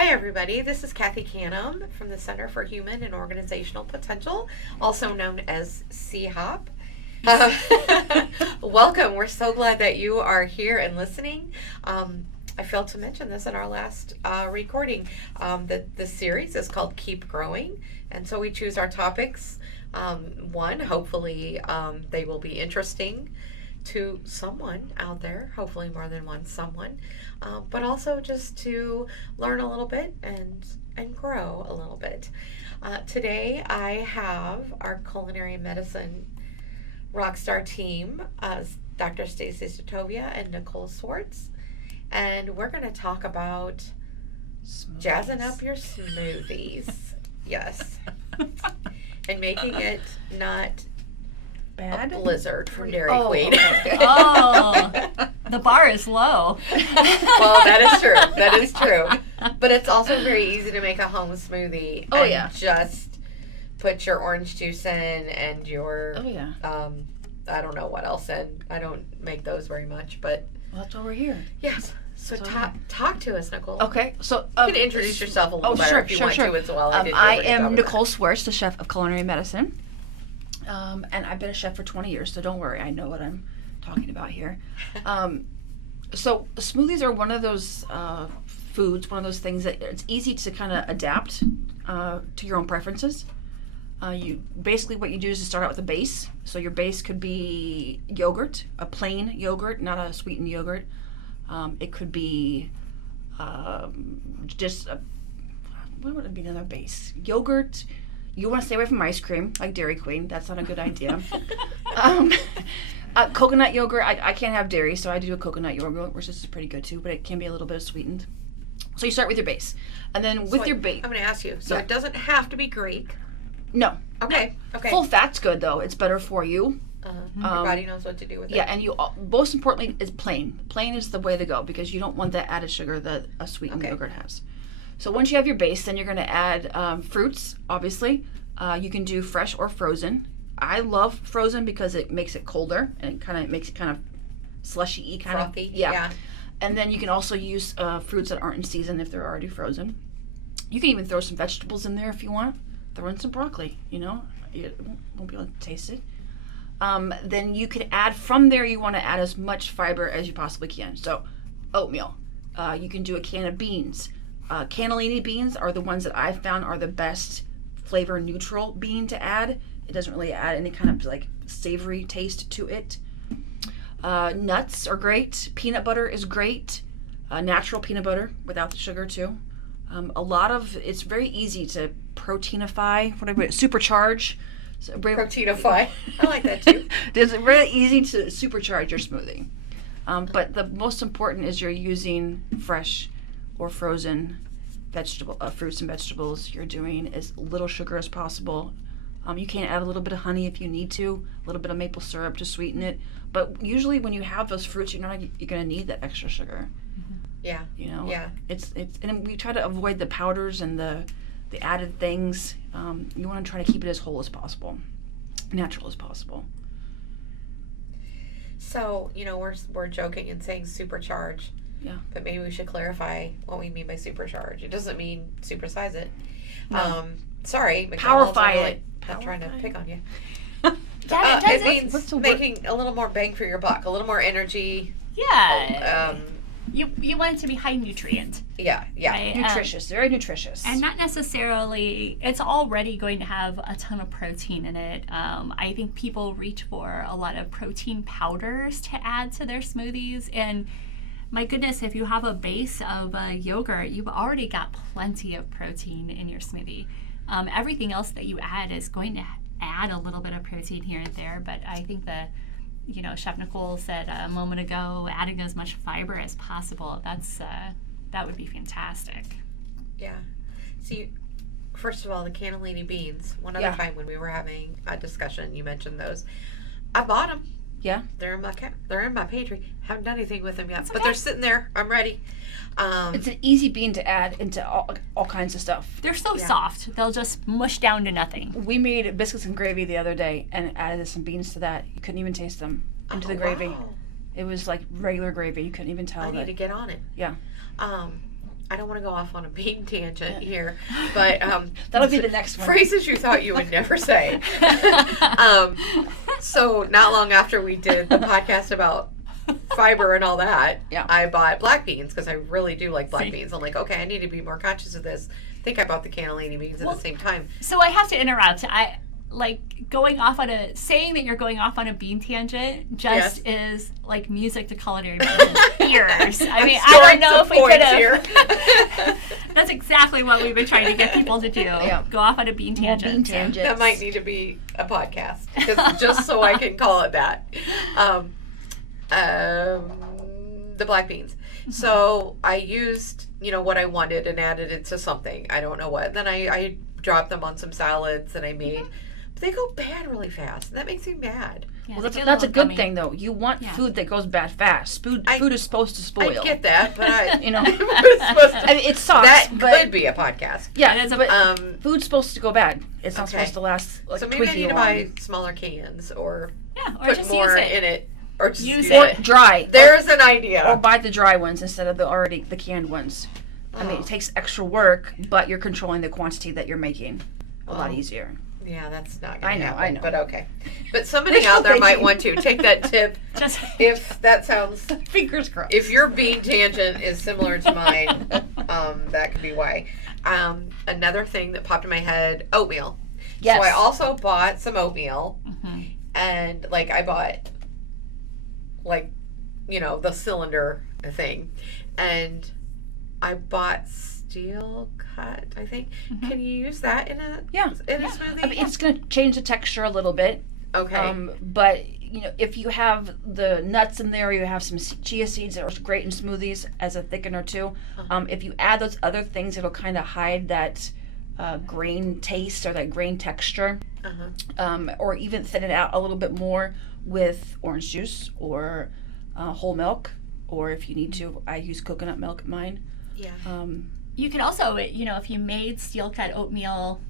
Hi, everybody. This is Cathy Canham from the Center for Human and Organizational Potential, also known as CHOP. Welcome. We're so glad that you are here and listening. I failed to mention this in our last recording. The series is called Keep Growing, and so we choose our topics. One, hopefully they will be interesting to someone out there, hopefully more than one someone, but also just to learn a little bit and grow a little bit. Today I have our culinary medicine rockstar team, Dr. Stacy Sattovia and Nicole Swartz, and we're going to talk about Smoothies. jazzing up your smoothies. Yes. And making it not Bad? a blizzard from Dairy Oh, Queen. okay. Oh, the bar is low. Well, that is true. That is true. But it's also very easy to make a home smoothie. Oh, and yeah. just put your orange juice in and your, Oh, yeah. I don't know what else in. I don't make those very much, but Well, that's why we're here. yes. So So, talk to us, Nicole. Okay, so... You can introduce yourself a little better sure, if you sure, want sure. to as well. I am Nicole Swartz, the chef of culinary medicine. And I've been a chef for 20 years, so don't worry. I know what I'm talking about here. So smoothies are one of those foods, one of those things that it's easy to kind of adapt to your own preferences. You basically what you do is you start out with a base. So your base could be yogurt, a plain yogurt, not a sweetened yogurt. It could be just what would be another base? Yogurt. You want to stay away from ice cream, like Dairy Queen. That's not a good idea. Coconut yogurt. I can't have dairy, so I do a coconut yogurt, which is pretty good too, but it can be a little bit sweetened. So you start with your base, and then with your base. I'm going to ask you. So Yeah. it doesn't have to be Greek. No. Okay. Okay. Full fat's good though. It's better for you. Your body knows what to do with it. Yeah, and you most importantly is plain. Plain is the way to go because you don't want that added sugar that a sweetened yogurt has. So once you have your base, then you're going to add fruits. Obviously, you can do fresh or frozen. I love frozen because it makes it colder and it makes it kind of slushy-y kind Frothy. of. Yeah. And then you can also use fruits that aren't in season if they're already frozen. You can even throw some vegetables in there if you want. Throw in some broccoli. You won't be able to taste it. Then you could add from there. You want to add as much fiber as you possibly can. So, oatmeal. You can do a can of beans. Cannellini beans are the ones that I've found are the best flavor neutral bean to add. It doesn't really add any kind of like savory taste to it. Nuts are great. Peanut butter is great. Natural peanut butter without the sugar too. It's very easy to proteinify, supercharge. Proteinify. I like that too. It's really easy to supercharge your smoothie. But the most important is you're using fresh or frozen fruits and vegetables. You're doing as little sugar as possible. You can add a little bit of honey if you need to, a little bit of maple syrup to sweeten it. But usually when you have those fruits, you're going to need that extra sugar. Yeah. Yeah. It's and we try to avoid the powders and the added things. You want to try to keep it as whole as possible, natural as possible. So, we're joking and saying supercharge. Yeah. But maybe we should clarify what we mean by supercharge. It doesn't mean supersize it. No. Sorry, McDonald's, Powerfy I'm really it. Not trying to pick on you. Yeah, It means making a little more bang for your buck, a little more energy. Yeah. You want it to be high nutrient. Yeah. Right? Nutritious, very nutritious. And not necessarily, it's already going to have a ton of protein in it. I think people reach for a lot of protein powders to add to their smoothies. And my goodness, if you have a base of yogurt, you've already got plenty of protein in your smoothie. Everything else that you add is going to add a little bit of protein here and there, but I think Chef Nicole said a moment ago, adding as much fiber as possible. That would be fantastic. Yeah. See, first of all, the cannellini beans. One other time when we were having a discussion, you mentioned those. I bought them. Yeah. They're in my pantry. Haven't done anything with them yet, but they're sitting there. I'm ready. It's an easy bean to add into all kinds of stuff. They're so soft. They'll just mush down to nothing. We made biscuits and gravy the other day and added some beans to that. You couldn't even taste them into the gravy. Wow. It was like regular gravy. You couldn't even tell. I need to get on it. Yeah. I don't want to go off on a bean tangent here, but That'll be the next one. phrases you thought you would never say. So not long after we did the podcast about fiber and all that, Yeah. I bought black beans because I really do like black See. beans. I'm like, okay, I need to be more conscious of this. I think I bought the cannellini beans at the same time. So I have to interrupt. I like going off on saying that you're going off on a bean tangent just is like music to culinary ears. I mean, I don't know if we could have. That's exactly what we've been trying to get people to do. Yeah. Go off on a bean tangent. Bean tangents. That might need to be a podcast, just so I can call it that. The black beans. So I used, what I wanted and added it to something. I don't know what. Then I dropped them on some salads and I made. But they go bad really fast. And that makes me mad. Yeah, Well, they that's get a little good gummy. thing, though. You want food that goes bad fast. Food is supposed to spoil. I get that, but I, You know. it was supposed to, I mean, it sucks, that but could be a podcast. yeah, It is a- but food's supposed to go bad. It's not Okay. supposed to last like So maybe I Twinkie need to long. buy smaller cans or Yeah, or put just more use it. in it. Or just Use use Or it. dry. There's an idea. Or buy the dry ones instead of the canned ones. I mean, Oh. it takes extra work, but you're controlling the quantity that you're making a lot easier. Yeah, that's not I going to know, happen. I know. But okay. But somebody Wishful out there might thinking. want to take that tip Just if that sounds. Fingers crossed. If your bean tangent is similar to mine, that could be why. Another thing that popped in my head: oatmeal. Yes. So I also bought some oatmeal, Mhm. and I bought the cylinder thing, and I bought steel cut. I think. Mhm. Can you use that in a Yeah. smoothie? I mean, it's going to change the texture a little bit. Okay. But if you have the nuts in there, you have some chia seeds that are great in smoothies as a thickener too. If you add those other things, it'll kind of hide that grain taste or that grain texture, or even thin it out a little bit more with orange juice or whole milk, or if you need to, I use coconut milk in mine. Yeah. You could also, if you made steel cut oatmeal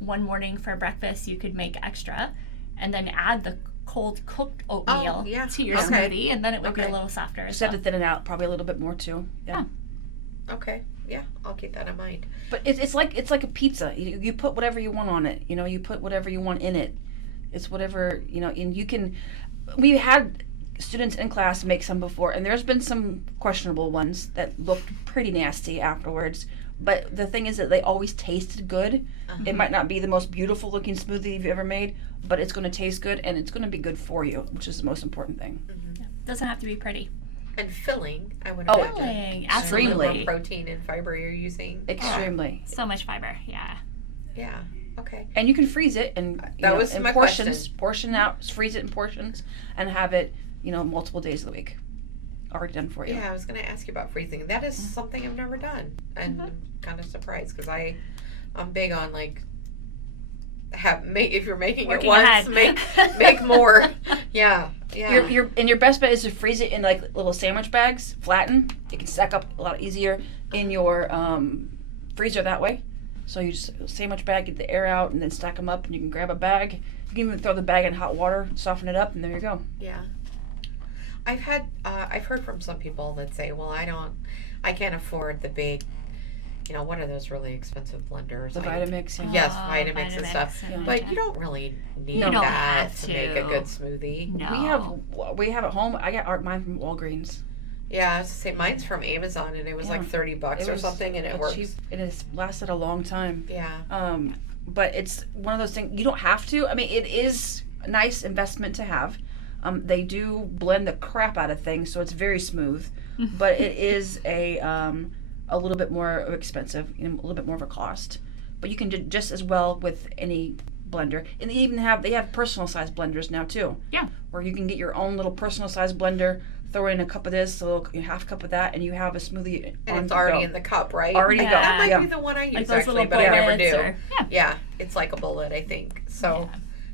one morning for breakfast, you could make extra and then add the cold cooked oatmeal to your Okay. smoothie, and then it would be a Okay. little softer as Just have well. to thin it out probably a little bit more too. Yeah. Okay. Yeah, I'll keep that in mind. But it's like a pizza. You put whatever you want on it. You put whatever you want in it. It's whatever, and you can. We had students in class make some before, and there's been some questionable ones that looked pretty nasty afterwards. But the thing is that they always tasted good. It might not be the most beautiful looking smoothie you've ever made, but it's going to taste good and it's going to be good for you, which is the most important thing. Doesn't have to be pretty. And filling, I would Oh, imagine. Filling, Extremely. The more absolutely. protein and fiber you're using. Extremely. So much fiber, yeah. Yeah. Okay. And you can freeze it and That was in my portions, question. portion out, freeze it in portions, and have it, multiple days of the week. Already done for you. Yeah, I was going to ask you about freezing. That is something I've never done, and I'm kind of surprised because I'm big on if you're making Working it once, ahead. make more. Yeah. Yeah. Your best bet is to freeze it in little sandwich bags, flatten. It can stack up a lot easier in your freezer that way. So you just sandwich bag, get the air out, and then stack them up, and you can grab a bag. You can even throw the bag in hot water, soften it up, and there you go. Yeah. I've heard from some people that say, well, I can't afford the big, what are those really expensive blenders? The Vitamix, yeah. Yes, Vitamix and stuff. and But you don't really need No. You don't that have to make a to. good smoothie. No. We have at home. I got mine from Walgreens. Yeah, I was to say mine's from Amazon and it was like Yeah. $30 or something, and it works. Cheap, and it's lasted a long time. Yeah. But it's one of those things you don't have to. I mean, it is a nice investment to have. They do blend the crap out of things, so it's very smooth. But it is a little bit more expensive, a little bit more of a cost. But you can do just as well with any blender, and they have personal size blenders now too. Yeah. Where you can get your own little personal size blender, throw in a cup of this, a little half cup of that, and you have a smoothie. And on it's to already go. in the cup, right? Already Yeah. go. That might Yeah. be the one I use Like those actually, little but I never bullets do. or- yeah. Yeah, it's like a bullet, I think. So,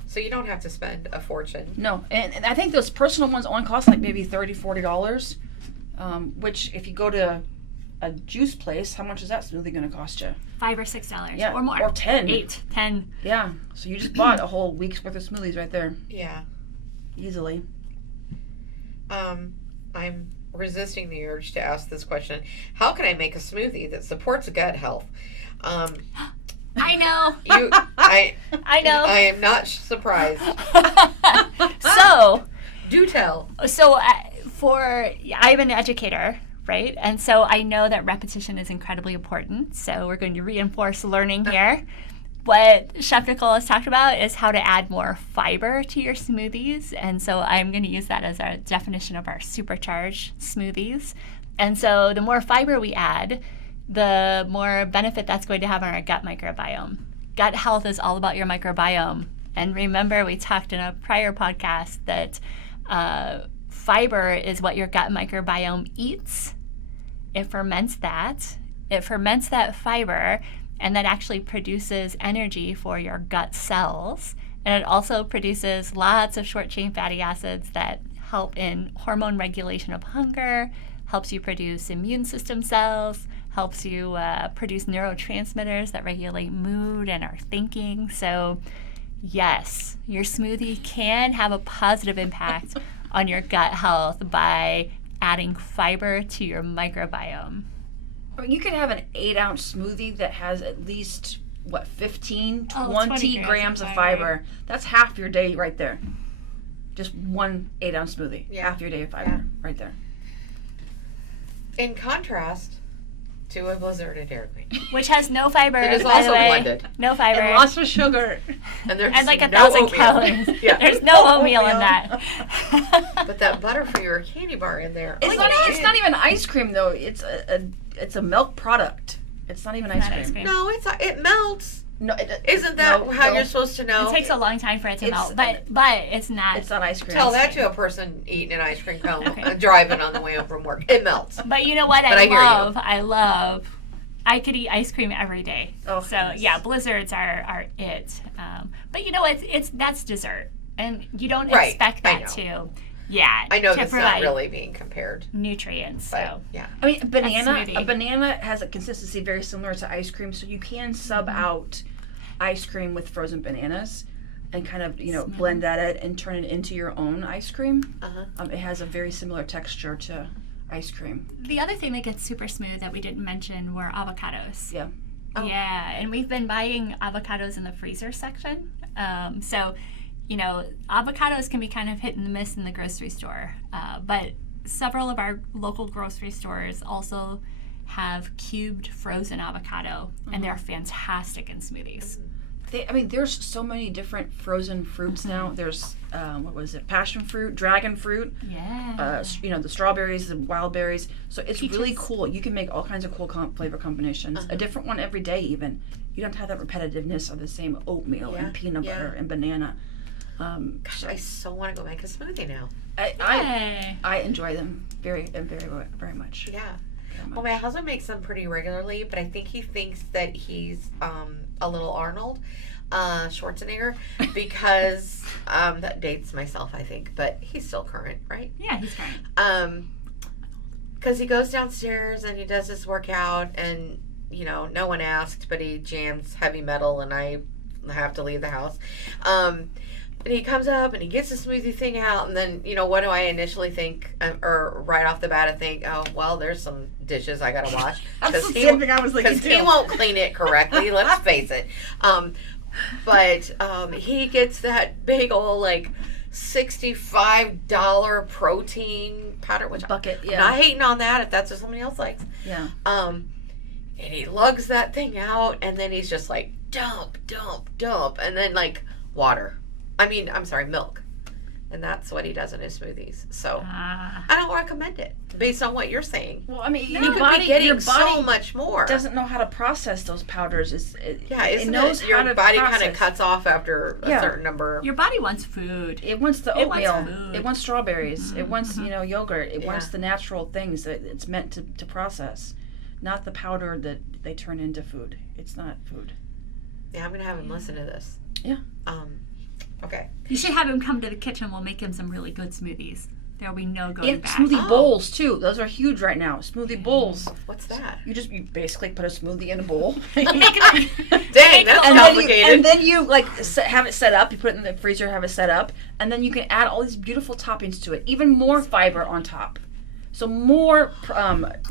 so you don't have to spend a fortune. No, and I think those personal ones only cost like maybe $30-$40. Which if you go to a juice place, how much is that smoothie going to cost you? $5 or $6 Yeah, or more. or 10. 8, 10. Yeah, so you just bought a whole week's worth of smoothies right there, Yeah. easily. I'm resisting the urge to ask this question. How can I make a smoothie that supports gut health? I know. I know. I am not surprised. So, Do tell. I'm an educator, right? And so I know that repetition is incredibly important. So we're going to reinforce learning here. What Chef Nicole has talked about is how to add more fiber to your smoothies. And so I'm going to use that as our definition of our supercharged smoothies. And so the more fiber we add, the more benefit that's going to have on our gut microbiome. Gut health is all about your microbiome. And remember, we talked in a prior podcast that fiber is what your gut microbiome eats. It ferments that. It ferments that fiber, and that actually produces energy for your gut cells. And it also produces lots of short-chain fatty acids that help in hormone regulation of hunger, helps you produce immune system cells, helps you produce neurotransmitters that regulate mood and our thinking. So yes, your smoothie can have a positive impact on your gut health by adding fiber to your microbiome. I mean, you can have an 8-ounce smoothie that has at least, 15, 20 grams of fiber. That's half your day right there. Just one 8-ounce smoothie. Yeah. Half your day of fiber right there. In contrast to a Blizzard Dairy Queen. Which has no fiber, It is by also the way. blended. No fiber. And lots of sugar. And there's And like no 1,000 oatmeal. calories. Yeah. There's no oatmeal in that. But that butter for your candy bar in there. It's not even ice cream though. It's a milk product. It's not even It's ice not cream. ice cream. No, it melts. No, Isn't that how no. you're supposed to know? It takes a long time for it to It's- melt, but it's not. It's not ice cream. Tell that to a person eating an ice cream cone, driving on the way home from work. It melts. But you know what? But I hear you. I could eat ice cream every day. Oh, So yes. yeah, blizzards are it. But you know, that's dessert, and you don't Right, expect I that to. Yeah, I know to that's not provide really being compared. nutrients. But So yeah. I mean, smoothie. a banana has a consistency very similar to ice cream, so you can sub out ice cream with frozen bananas and kind of, blend that out and turn it into your own ice cream. Uh-huh. It has a very similar texture to ice cream. the other thing that gets super smooth that we didn't mention were avocados. Yeah. Oh. Yeah, and we've been buying avocados in the freezer section. So, avocados can be kind of hit and miss in the grocery store. But several of our local grocery stores also have cubed frozen avocado, and they're fantastic in smoothies. There's so many different frozen fruits now. There's, passion fruit, dragon fruit, Yeah. the strawberries, the wild berries. So it's really Peaches. cool. You can make all kinds of cool flavor combinations. A different one every day even. You don't have that repetitiveness of the same oatmeal and peanut butter and banana. Gosh, I so want to go make a smoothie now. I enjoy them very, very, very much. Yeah. Very much. Well, my husband makes them pretty regularly, but I think he thinks that he's a little Arnold Schwarzenegger because that dates myself, I think, but he's still current, right? Yeah, he's great. Because he goes downstairs and he does his workout, and no one asked, but he jams heavy metal, and I have to leave the house. And he comes up and he gets the smoothie thing out, and then what do I initially think, or right off the bat I think, oh well, there's some dishes I gotta wash. That's the same thing I was thinking Because too. he won't clean it correctly. Let's face it. But he gets that big old $65 protein powder, which Bucket, I'm yeah. not hating on that if that's what somebody else likes. Yeah. And he lugs that thing out, and then he's just like dump, and then water. I'm sorry, milk. And that's what he does in his smoothies. So I don't recommend it based on what you're saying. Well, your You could body, be getting your body so much more. doesn't know how to process those powders. It knows how your to body process. kind of cuts off after a certain number. Your body wants food. It wants the It wants oatmeal. food. It wants strawberries. It wants yogurt. It wants Yeah. the natural things that it's meant to process, not the powder that they turn into food. It's not food. Yeah, I'm gonna have him listen to this. Yeah. Okay. You should have him come to the kitchen. We'll make him some really good smoothies. There'll be no going And back. smoothie Oh. bowls too. Those are huge right now. Smoothie bowls. What's that? You basically put a smoothie in a bowl. Dang, that's and complicated. then you have it set up. You put it in the freezer, have it set up, and then you can add all these beautiful toppings to it. Even more fiber on top. So more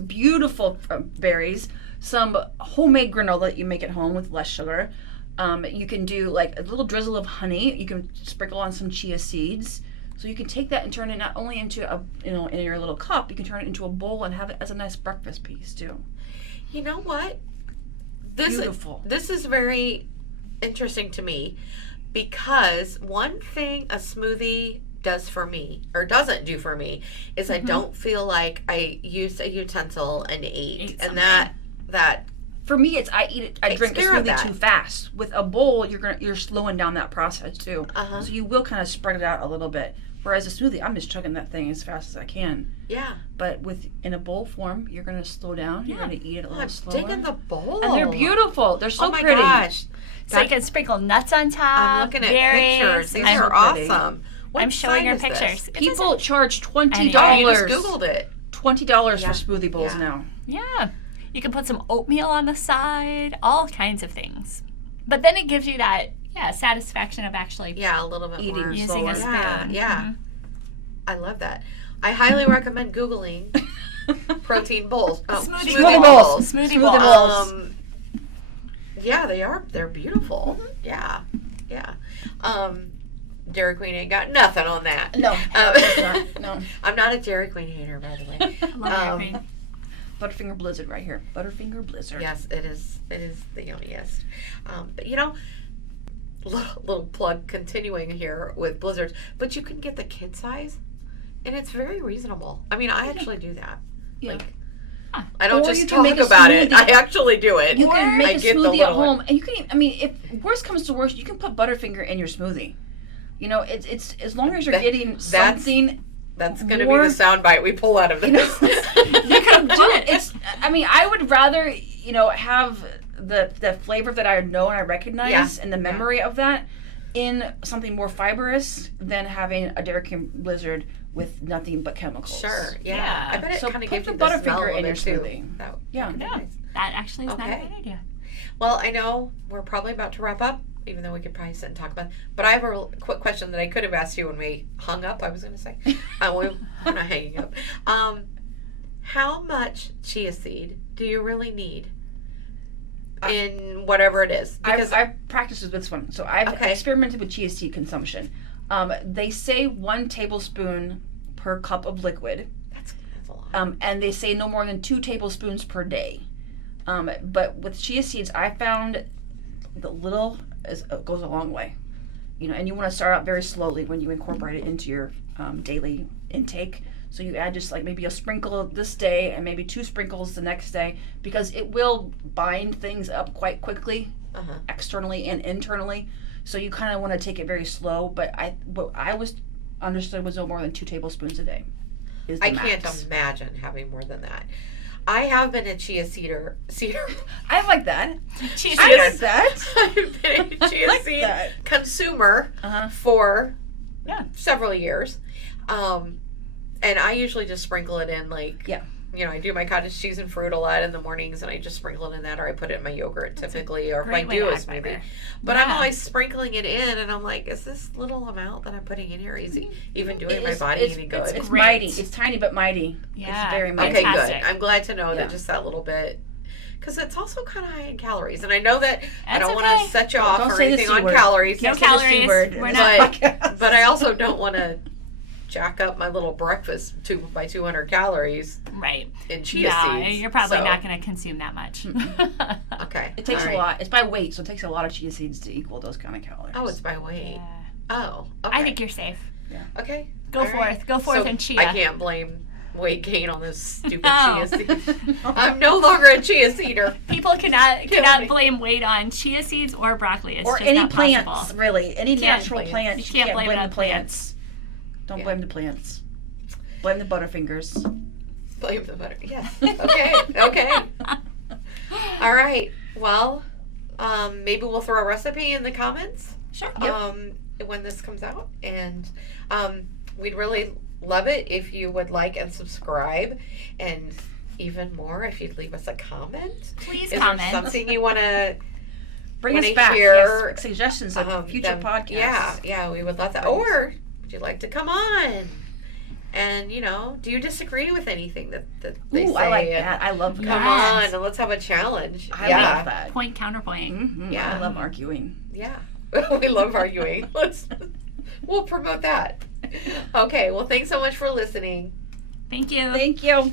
beautiful berries, some homemade granola that you make at home with less sugar. You can do like a little drizzle of honey. You can sprinkle on some chia seeds. So you can take that and turn it not only into in your little cup, you can turn it into a bowl and have it as a nice breakfast piece too. You know what? Beautiful. This is very interesting to me because one thing a smoothie does for me or doesn't do for me is I don't feel like I used a utensil and ate and that for me, it's I drink a smoothie that. too fast. With a bowl, you're slowing down that process too. Uh-huh. So you will kind of spread it out a little bit. Whereas a smoothie, I'm just chugging that thing as fast as I can. Yeah. But in a bowl form, you're gonna slow down. You're gonna eat it a little slower. Digging the bowl. And they're beautiful. They're so oh my pretty. gosh. So you can sprinkle nuts on top. I'm looking at berries. pictures. These I'm are pretty. awesome. What I'm showing her site is this? pictures. It's People charge $20. I Oh, you just $20 Googled it. for smoothie bowls Yeah. now. Yeah. You can put some oatmeal on the side, all kinds of things. But then it gives you that, satisfaction of actually Yeah, a little bit Eating more. using a spoon. Yeah, yeah. Mhm. I love that. I highly recommend Googling protein bowls. Oh, Smoothie bowls. Smoothie Smoothie bowls. bowls. Yeah, they are. They're beautiful. Yeah, yeah. Dairy Queen ain't got nothing on that. No, it's not. No. I'm not a Dairy Queen hater, by the way. I love Dairy Queen. Butterfinger Blizzard right here. Butterfinger Blizzard. Yes, it is. It is the yummiest. But little plug continuing here with Blizzards. But you can get the kid size, and it's very reasonable. I mean, I actually do that. Yeah. Like, I don't Or just you can talk make a about it. smoothie. I actually do it. You can I make a get the smoothie at little one. home, and you can. I mean, if worst comes to worst, you can put Butterfinger in your smoothie. It's as long as you're getting something. That's going to be more- the soundbite we pull out of this. You can do it. I would rather have the flavor that I know and I recognize and the memory of that in something more fibrous than having a Dairy Queen Blizzard with nothing but chemicals. Sure, yeah. Yeah. I bet it So kind of put gives the you the smell Butterfinger of in your it, too. smoothie. That would Yeah. be Yeah. nice. That actually is not a Okay. bad idea. Well, I know we're probably about to wrap up, even though we could probably sit and talk about it. But I have a quick question that I could have asked you when we hung up, I was going to say. We're not hanging up. How much chia seed do you really need in whatever it is? Because I've practiced with this one. So I've experimented with chia seed consumption. They say 1 tablespoon per cup of liquid. that's a lot. And they say no more than 2 tablespoons per day. But with chia seeds, I found the little goes a long way. And you want to start out very slowly when you incorporate it into your daily intake. So you add just like maybe a sprinkle this day and maybe 2 sprinkles the next day, because it will bind things up quite quickly, externally and internally. So you kind of want to take it very slow. But what I was understood was no more than 2 tablespoons a day. Is the I max. can't imagine having more than that. I have been a chia cedar. I like that. Chia I seeds. like that. I've been a chia like seed that. consumer for several years. And I usually just sprinkle it in I do my cottage cheese and fruit a lot in the mornings, and I just sprinkle it in that, or I put it in my yogurt typically, or if I Great way do to a add smoothie. fiber. But I'm Yeah. always sprinkling it in, and I'm like, is this little amount that I'm putting in here even doing my body any good? It's Great. mighty. It's tiny but mighty. Yeah. It's very mighty. Okay, Fantastic. good. I'm glad to know Yeah. that just that little bit, because it's also kind of high in calories, and I know that I That's don't want okay. to set you Don't off or say the anything C on word. calories. No Can't say the C calories. word in We're this not- podcast. But I also don't want to jack up my little breakfast by 200 calories Right. in chia No, seeds. you're probably So, not going to consume that much. Okay. It takes all a right. lot. It's by weight, so it takes a lot of chia seeds to equal those kind of calories. Oh, it's by weight. Yeah. Oh, okay. I think you're safe. Okay. Go all forth. right. Go forth So and chia. I can't blame weight gain on those stupid No. chia seeds. I'm no longer a chia seeder. People cannot me. blame weight on chia seeds or broccoli. It's or just any not plants, possible. really. Any Can't natural blame- plants. you can't blame it blame on the plants. Don't Yeah. blame the plants. Blame the Butterfingers. Blame the butter. Yes. Okay. Okay. All right. Well, maybe we'll throw a recipe in the comments. Sure. When this comes out, and we'd really love it if you would like and subscribe, and even more if you'd leave us a comment. Please Is comment. there something you want to Bring When us I back. hear, Yes, suggestions of future podcasts. Yeah, we would love that. Please. Or would you like to come on And, you know, do you disagree with anything that they Ooh, say? I like And that. I love Come that. Yes. on, and let's have a challenge. I yeah. love that. Point counterpoint. Mm-hmm. Yeah. I love arguing. Yeah. We love arguing. We'll promote that. Okay, well, thanks so much for listening. Thank you. Thank you.